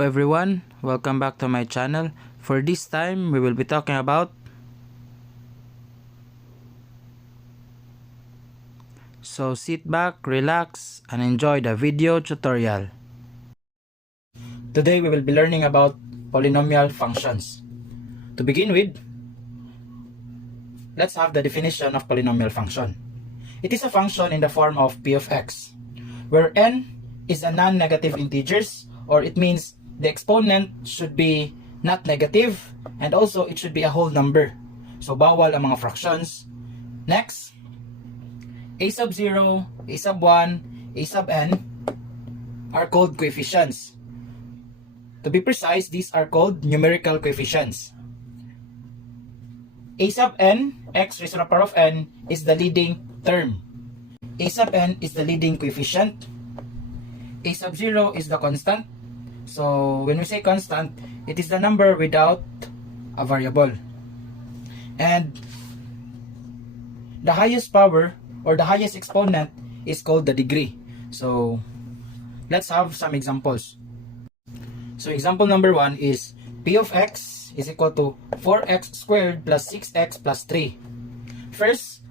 everyone, welcome back to my channel. For this time, we will be talking about so sit back, relax, and enjoy the video tutorial. Today we will be learning about polynomial functions. To begin with, let's have the definition of polynomial function. It is a function in the form of p of x, where n is a non-negative integers, or it means the exponent should be not negative, and also it should be a whole number. So bawal ang mga fractions. Next, a sub 0, a sub 1, a sub n are called coefficients. To be precise, these are called numerical coefficients. A sub n, x raised to the power of n, is the leading term. A sub n is the leading coefficient. A sub 0 is the constant. So when we say constant, it is the number without a variable. And the highest power or the highest exponent is called the degree. So let's have some examples. So example number 1 is p of x is equal to 4x squared plus 6x plus 3. First,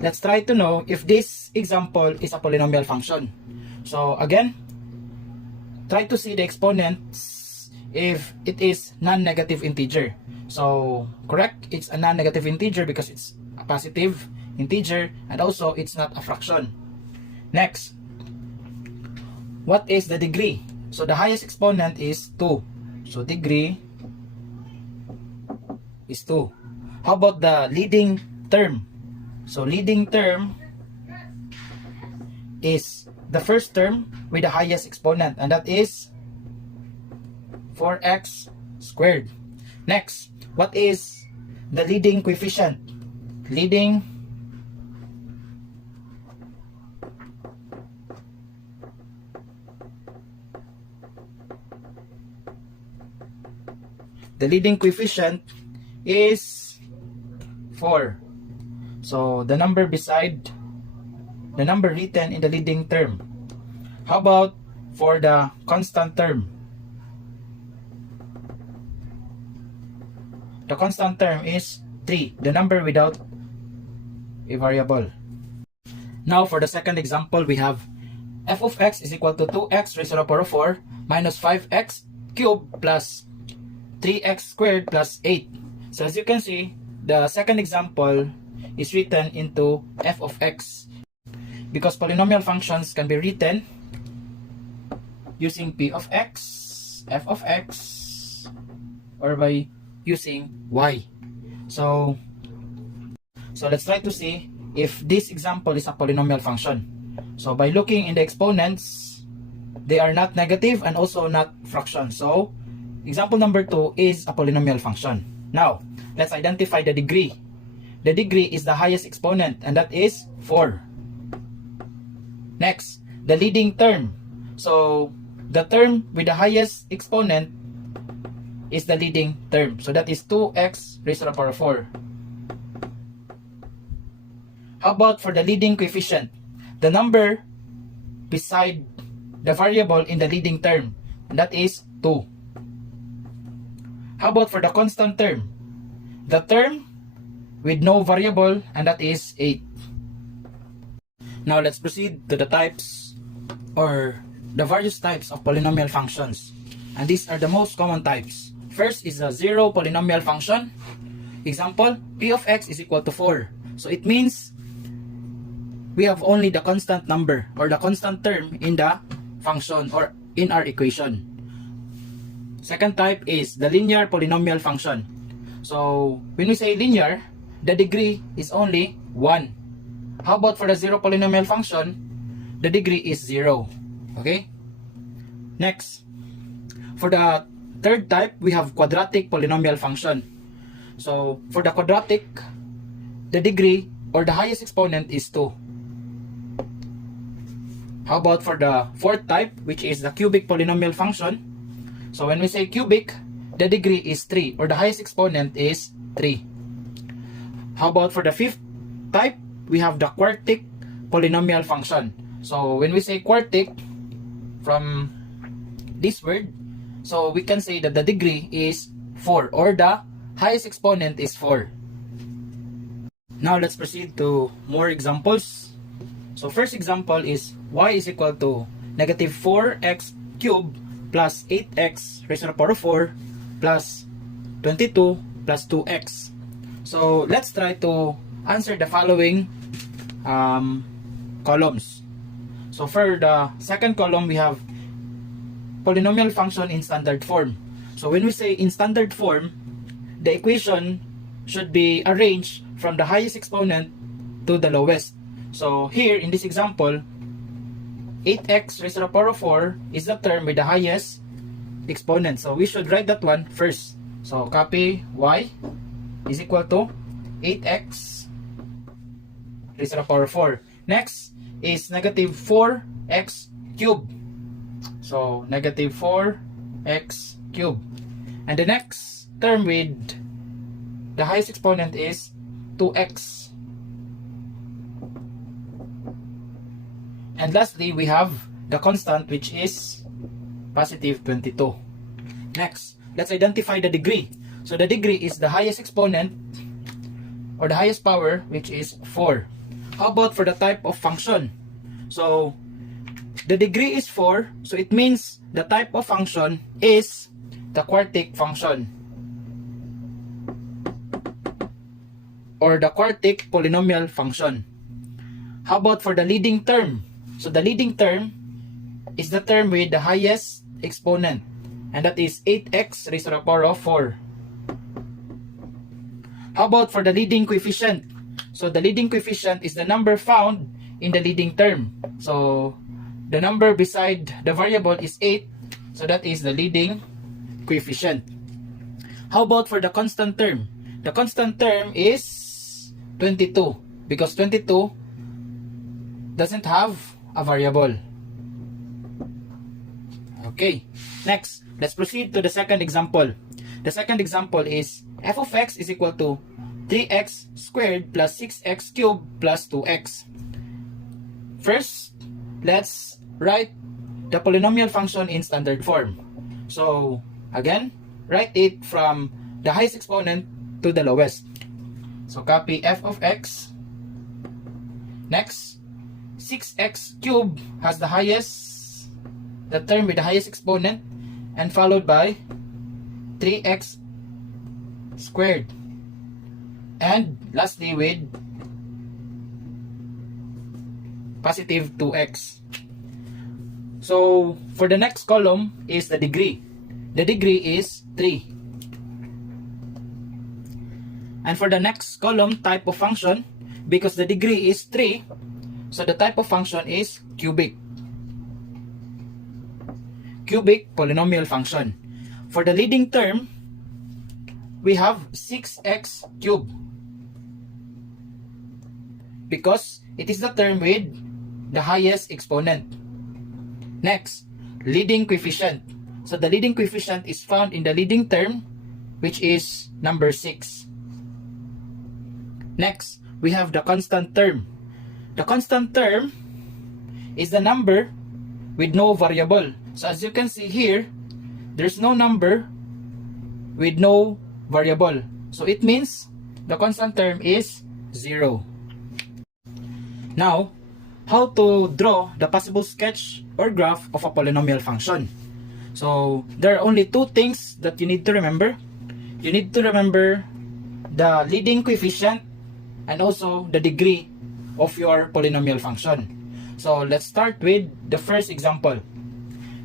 let's try to know if this example is a polynomial function. So again, try to see the exponents if it is non-negative integer. So correct, it's a non-negative integer because it's a positive integer, and also it's not a fraction. Next, what is the degree? So the highest exponent is 2. So degree is 2. How about the leading term? So leading term is the first term with the highest exponent, and that is 4x squared. Next, what is the leading coefficient? The leading coefficient is 4. So the number beside the number written in the leading term. How about for the constant term? The constant term is 3, the number without a variable. Now for the second example, we have f of x is equal to 2x raised to the power of 4 minus 5x cubed plus 3x squared plus 8. So as you can see, the second example is written into f of x, because polynomial functions can be written using p of x, f of x, or by using y. So let's try to see if this example is a polynomial function. So by looking in the exponents, they are not negative and also not fractions. So example number 2 is a polynomial function. Now, let's identify the degree. The degree is the highest exponent, and that is 4. Next, the leading term. So the term with the highest exponent is the leading term. So that is 2x raised to the power of 4. How about for the leading coefficient? The number beside the variable in the leading term, and that is 2. How about for the constant term? The term with no variable, and that is 8. Now let's proceed to the types or the various types of polynomial functions. And these are the most common types. First is a zero polynomial function. Example, p of x is equal to 4. So it means we have only the constant number or the constant term in the function or in our equation. Second type is the linear polynomial function. So when we say linear, the degree is only 1. How about for the zero polynomial function? The degree is 0. Okay? Next, for the third type, we have quadratic polynomial function. So for the quadratic, the degree or the highest exponent is 2. How about for the fourth type, which is the cubic polynomial function? So when we say cubic, the degree is 3 or the highest exponent is 3. How about for the fifth type? We have the quartic polynomial function. So when we say quartic, from this word, So we can say that the degree is 4, or the highest exponent is 4. Now let's proceed to more examples. So first example is y is equal to negative 4x cubed plus 8x raised to the power of 4 plus 22 plus 2x. So let's try to answer the following columns. So for the second column, we have polynomial function in standard form. So when we say in standard form, the equation should be arranged from the highest exponent to the lowest. So here in this example, 8x raised to the power of 4 is the term with the highest exponent. So we should write that one first. So copy y is equal to 8x raised to the power of 4. Next is negative 4x cubed. So negative 4x cubed. And the next term with the highest exponent is 2x. And lastly, we have the constant, which is positive 22. Next, let's identify the degree. So the degree is the highest exponent or the highest power, which is 4. How about for the type of function? So the degree is 4, so it means the type of function is the quartic function or the quartic polynomial function. How about for the leading term? So the leading term is the term with the highest exponent, and that is 8x raised to the power of 4. How about for the leading coefficient? So the leading coefficient is the number found in the leading term. So the number beside the variable is 8, so that is the leading coefficient. How about for the constant term? The constant term is 22 because 22 doesn't have a variable. Okay, next, let's proceed to the second example. The second example is f of x is equal to 3x squared plus 6x cubed plus 2x. First, let's write the polynomial function in standard form. So again, write it from the highest exponent to the lowest. So copy f of x. Next, 6x cubed has the term with the highest exponent, and followed by 3x squared, and lastly with positive 2x. So for the next column is the degree. The degree is 3. And for the next column, type of function, because the degree is 3, so the type of function is cubic. Cubic polynomial function. For the leading term, we have 6x cubed because it is the term with the highest exponent. Next, leading coefficient. So the leading coefficient is found in the leading term, which is number 6. Next, we have the constant term. The constant term is the number with no variable. So as you can see here, there's no number with no variable. So it means the constant term is 0. Now, how to draw the possible sketch or graph of a polynomial function. So there are only two things that you need to remember. You need to remember the leading coefficient and also the degree of your polynomial function. So let's start with the first example.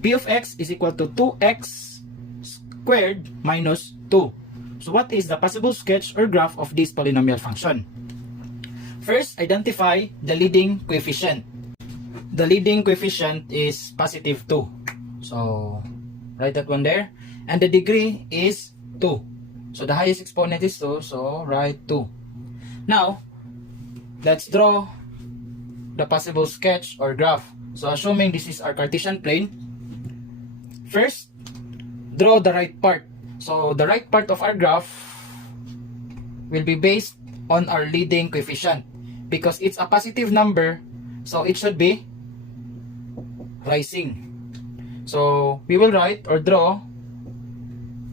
P of x is equal to 2x squared minus 2. So what is the possible sketch or graph of this polynomial function? First, identify the leading coefficient. The leading coefficient is positive 2. So write that one there. And the degree is 2. So the highest exponent is 2, so write 2. Now, let's draw the possible sketch or graph. So assuming this is our Cartesian plane, first, draw the right part. So the right part of our graph will be based on our leading coefficient. Because it's a positive number, so it should be rising. So we will write or draw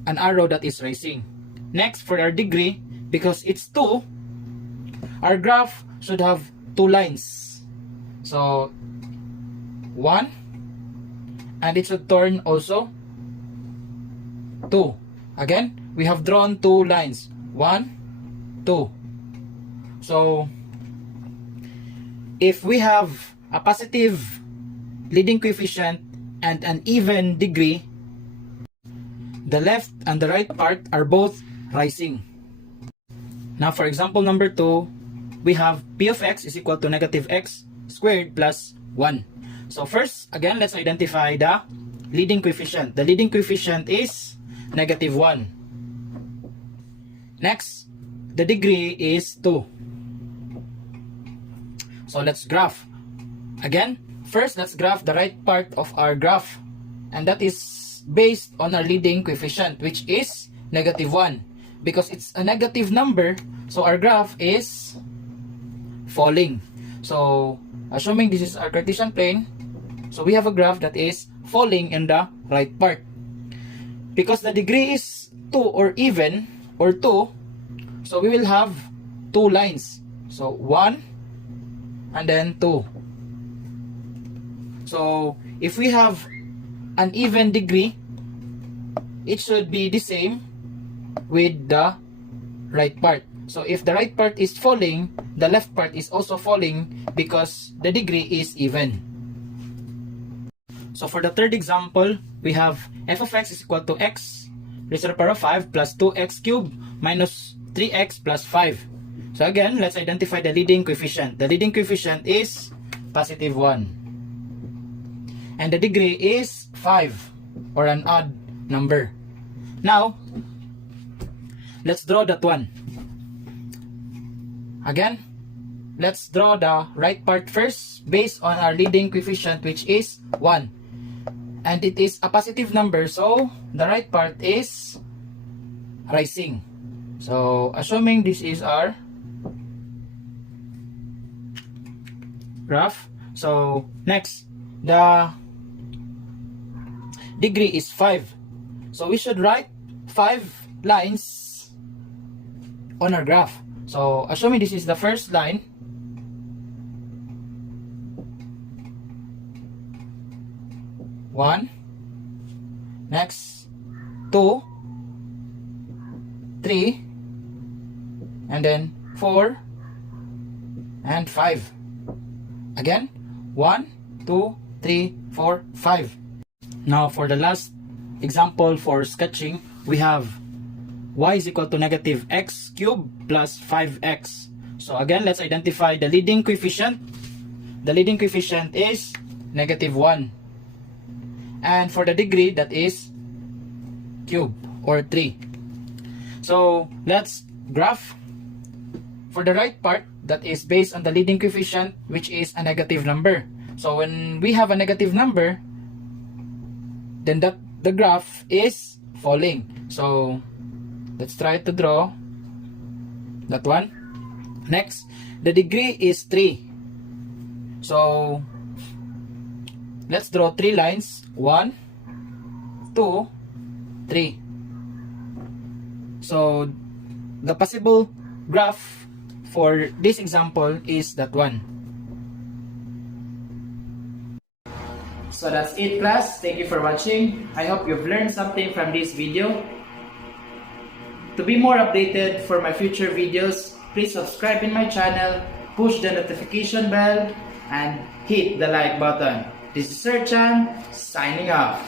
an arrow that is rising. Next, for our degree, because it's 2, our graph should have 2 lines. So 1, and it should turn also 2. Again, we have drawn 2 lines. 1, 2. So if we have a positive leading coefficient and an even degree, the left and the right part are both rising. Now for example number 2, we have p of x is equal to negative x squared plus 1. So first, again, let's identify the leading coefficient. The leading coefficient is negative 1. Next, the degree is 2. So let's graph. Again, first let's graph the right part of our graph. And that is based on our leading coefficient, which is negative 1. Because it's a negative number, so our graph is falling. So, assuming this is our Cartesian plane, so we have a graph that is falling in the right part. Because the degree is 2 or even, or 2, so we will have 2 lines. So, 1, and then 2. So, if we have an even degree, it should be the same with the right part. So if the right part is falling, the left part is also falling because the degree is even. So for the third example, we have f of x is equal to x raised to the power of 5 plus 2x cubed minus 3x plus 5. So again, let's identify the leading coefficient. The leading coefficient is positive 1. And the degree is 5, or an odd number. Now, let's draw that one. Again, let's draw the right part first based on our leading coefficient, which is 1. And it is a positive number, so the right part is rising. So, assuming this is our graph. So, next, the degree is 5. So, we should write 5 lines on our graph. So, assuming this is the first line, one, next 2, 3, and then 4 and 5. Again, 1, 2, 3, 4, 5. Now for the last example for sketching, we have y is equal to negative x cubed plus 5x. So again, let's identify the leading coefficient. The leading coefficient is negative 1. And for the degree, that is cube, or 3. So let's graph. For the right part, that is based on the leading coefficient, which is a negative number. So when we have a negative number, then the graph is falling. So let's try to draw that one. Next, the degree is 3. So let's draw 3 lines. 1, 2, 3. So the possible graph for this example is that one. So that's it, class. Thank you for watching. I hope you've learned something from this video. To be more updated for my future videos, please subscribe in my channel, push the notification bell, and hit the like button. This is Sir Chan, signing off.